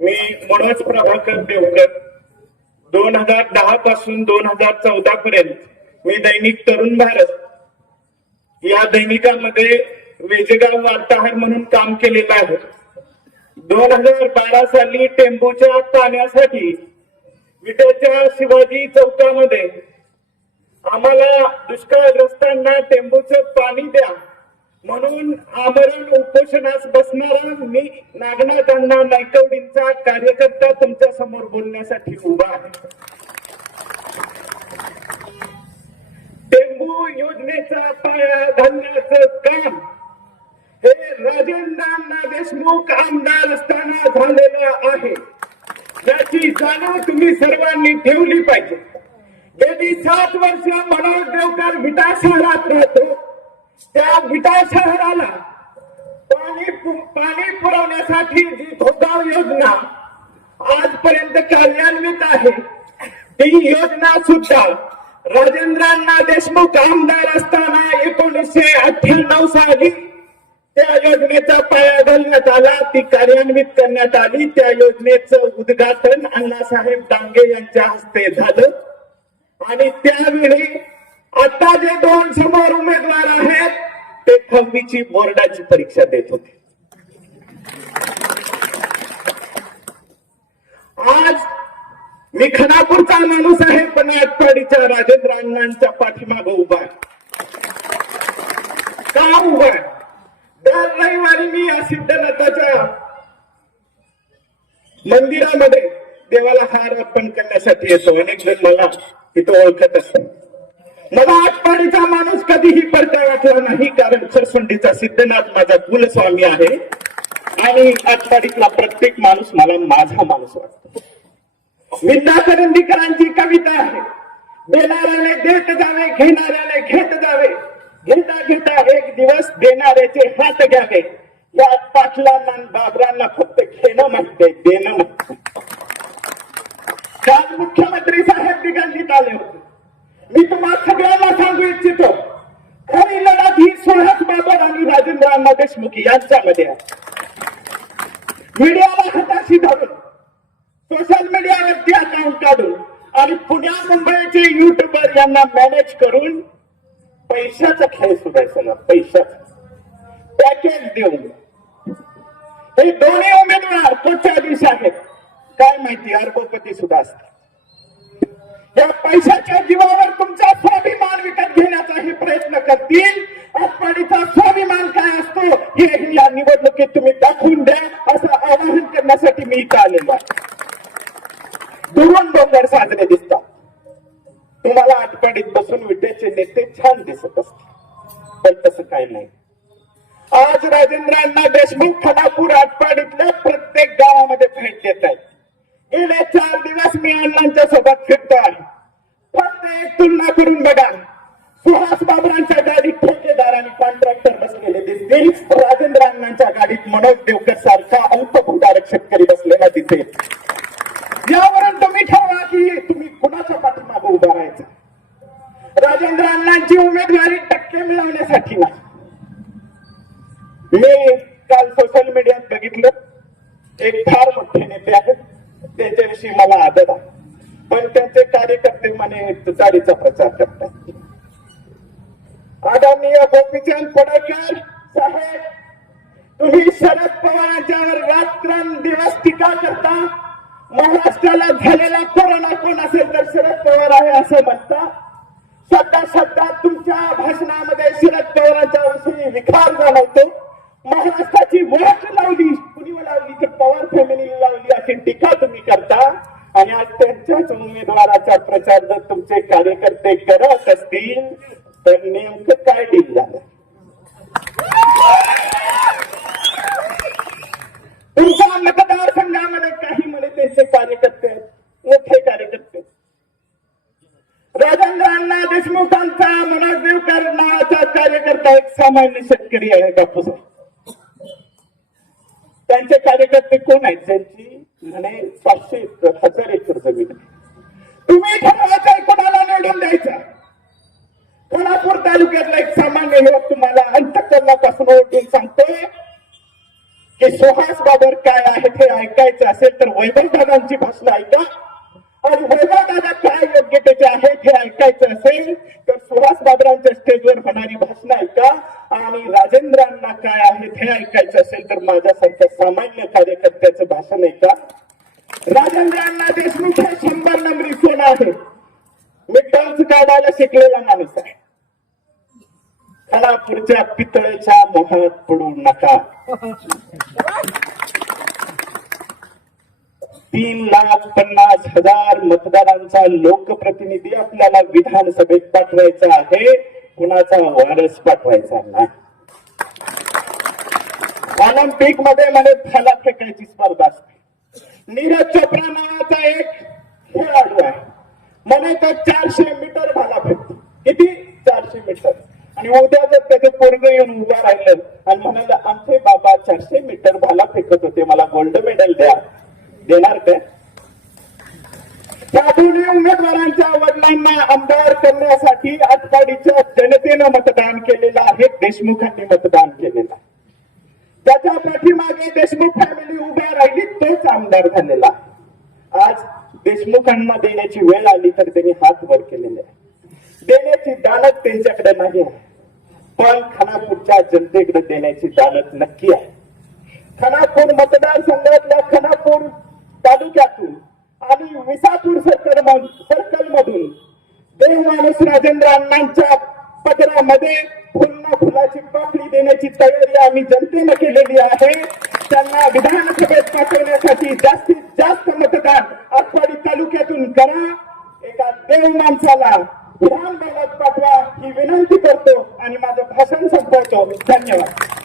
मी मनोज प्रभाकर देवकर. दोन हजार दहा पासून दोन हजार चौदा पर्यंत मी दैनिक तरुण भारत. या दैनिकामध्ये वेजेगाव वार्ताहर म्हणून काम केलेलं आहे. दोन हजार बारा साली टेम्पोच्या पाण्यासाठी विटेच्या शिवाजी चौकामध्ये आम्हाला दुष्काळग्रस्तांना टेंबूचं पाणी द्या. म्हणून आमरण उपोषणास बसणारा मी नागनाथ अण्णा नायकवडींचा कार्यकर्ता तुमच्यासमोर बोलण्यासाठी उभा आहे. टेंबू योजनेचा पाया घालण्याचं काम हे राजेंद्र अण्णा देशमुख आमदार असताना झालेलं आहे. याची जाणीव तुम्ही सर्वांनी ठेवली पाहिजे. गेली सात वर्ष मनोज देवकर विटा शहरात राहत त्या विटा शहराला पाणी पाणी पुरवण्यासाठी जी धोकाव योजना आजपर्यंत कार्यान्वित आहे ती योजना सुद्धा राजेंद्रांना देशमुख आमदार असताना एकोणीसशे अठ्ठ्याण्णव साली त्या योजनेचा पाया घालण्यात आला. ती कार्यान्वित करण्यात आली. त्या योजनेचं उद्घाटन अण्णासाहेब डांगे यांच्या हस्ते झालं. आणि त्यावेळी आता जे दोन समोर उमेदवार आहेत ते दहावीची बोर्डाची परीक्षा देत होते. आज मी खनापूरचा माणूस आहे पण आटपाडीच्या राजेंद्र अण्णांच्या पाठीमागे उभा का उभा दर रविवारी मी या सिद्धनाथाच्या मंदिरामध्ये देवाला हार अर्पण करण्यासाठी येतो. अनेक जण मला इथं ओळखत असतात. मला आटपाडीचा माणूस कधीही परता वाटला नाही कारण सरसुंडीचा सिद्धनाथ माझा कुलस्वामी आहे. आणि आटपाडीतला प्रत्येक माणूस मला माझा माणूस वाटतो. विद्या करंदीकरांची कविता आहे. देणाऱ्याने देत जावे घेणाऱ्याने घेत जावे. घेता घेता एक दिवस देणाऱ्याचे हात घ्यावे. या पाटलांना मान बाबरांना फक्त घेणं म्हणते देणं म्हणते. काल मुख्यमंत्री साहेब दिगंजीत आले होते. मी तुम्हाला सगळ्यांना सांगू इच्छितो खरी लढत ही सुहास बाबर आणि राजेंद्र अण्णा देशमुख यांच्यामध्ये आहे. मीडियाला हाताशी धरून सोशल मीडियावरती अकाउंट काढून आणि पुण्या मुंबईचे युट्यूबर यांना मॅनेज करून पैशाचा खेळ सुद्धा सगळं पैशाचा. पॅकेज देऊन. हे दोन्ही उमेदवार कोट्याधीश आहेत. काय माहिती अरबोपती सुद्धा असतात. पैशाच्या जीवावर तुमचा स्वाभिमान विकत घेण्याचाही प्रयत्न करतील. आटपाडीचा स्वाभिमान काय असतो हे या निवडणुकीत तुम्ही दाखवून द्या असं आवाहन करण्यासाठी मी इथं आलेलो आहे. दुरून डोंगर साजरे दिसतात. तुम्हाला आटपाडीत बसून विट्याचे नेते छान दिसत असतात पण तसं काही नाही. आज राजेंद्र अण्णा देशमुख खनापूर आटपाडीतल्या प्रत्येक गावामध्ये भेट देत आहेत. गेल्या चार दिवस मी अण्णांच्या सोबत फिरतो आहे. फक्त तुलना करून बघा. सुहास बाबरांच्या गाडीत ठेकेदार आणि कॉन्ट्रॅक्टर बसलेले दिसतील. राजेंद्र अण्णांच्या गाडीत मनोज देवकर सारखा अल्पभूधारक शेतकरी बसलेला दिसेल. यावरून तुम्ही ठरवा की तुम्ही कुणाच्या पाठीमागे उभा राहायचा? राजेंद्र अण्णांची उमेदवारी टक्के मिळवण्यासाठी नाही. मी काल सोशल मीडियात बघितलं. एक फार मोठे नेते आहेत. त्यांच्याविषयी मला आदर आहे. पण त्यांचे कार्यकर्ते म्हणे तुतारीचा प्रचार करतात. आदरणीय गोपीचंद पडळकर साहेब तुम्ही शरद पवारांच्यावर रात्रंदिवस टीका करता महाराष्ट्राला झालेला कोरोना कोण असेल तर शरद पवार आहे असं म्हणता. सध्या सध्या तुमच्या भाषणामध्ये शरद पवारांच्या विषयी विखार जाणवतो. महाराष्ट्राची ओळख लावली कुणी लावली तर पवार फॅमिली लावली अशी टीका तुम्ही करता. आणि आज त्यांच्याच उमेदवाराचा प्रचार जर तुमचे कार्यकर्ते करत असतील तर नेमकं काय डील झालं तुमच्या मतदारसंघामध्ये काही म्हणे त्यांचे कार्यकर्ते आहेत, मोठे कार्यकर्ते राजेंद्र अण्णा देशमुखांचा मनोज देवकर नावाचा कार्यकर्ता एक सामान्य शेतकरी आहे कापूस त्यांचे कार्यकर्ते कोण आहेत? त्यांची म्हणे पाचशे एकर हजार एकर जमीन तुम्ही ठरवायचं कोणाला निवडून द्यायचं? कोल्हापूर तालुक्यातला एक सामान्य युवक तुम्हाला अंतकरणापासून ओळखून सांगतोय की सुहास बाबर काय आहे ते ऐकायचं असेल तर वैभव दादांची भाषण ऐका. वैभव दादा काय योग्यतेचे आहेत हे ऐकायचं असेल तर सुहास बाबरांच्या स्टेजवर होणारी भाषण ऐका. आणि राजेंद्रांना काय आहेत हे ऐकायचं असेल तर माझ्यासारख्या सामान्य कार्यकर्त्याचं भाषण ऐका. राजेंद्रांना देशमुख हे शंभर नंबरी सोनं आहे? मी टंच काढायला शिकलेला माणूस आहे. खानापूरच्या पितळेच्या मोहात पडू नका. तीन लाख पन्नास हजार मतदारांचा लोकप्रतिनिधी आपल्याला विधानसभेत पाठवायचा आहे. कुणाचा वारस पाठवायचा नाही. ऑलिम्पिकमध्ये मध्ये भाला फेकायची स्पर्धा असते. नीरज चोप्रा नावाचा एक खेळाडू आहे. म्हणे तो चारशे मीटर भाला फेकतो किती? चारशे मीटर. आणि उद्या जर त्याचं पोरग येऊन उभा राहिलं आणि म्हणाल आमचे बाबा चारशे मीटर भाला फेकत होते. मला गोल्ड मेडल द्या. देणार काय त्या दोन्ही उमेदवारांच्या वडिलांना आमदार करण्यासाठी आटपाडीच्या जनतेनं मतदान केलेलं आहे देशमुखांनी मतदान केलेलं आहे. त्याच्या पाठीमागे देशमुख फॅमिली उभ्या राहिली तोच आमदार झालेला आज देशमुखांना देण्याची वेळ आली तर त्यांनी हात वर केलेले आहे. देण्याची दानत त्यांच्याकडे नाही आहे. पण खानापूरच्या जनतेकडे देण्याची दानत नक्की आहे. खानापूर मतदारसंघातल्या खानापूर लोकांच्या पदरामध्ये फुलना फुलाची पापडी देण्याची तयारी आम्ही जनतेनं केलेली आहे. त्यांना विधानसभेत पाठवण्यासाठी जास्तीत जास्त मतदान आठवाडी तालुक्यातून करा. एका देव माणसाला विधान पाठवा ही विनंती करतो आणि माझं भाषण संपवतो. धन्यवाद.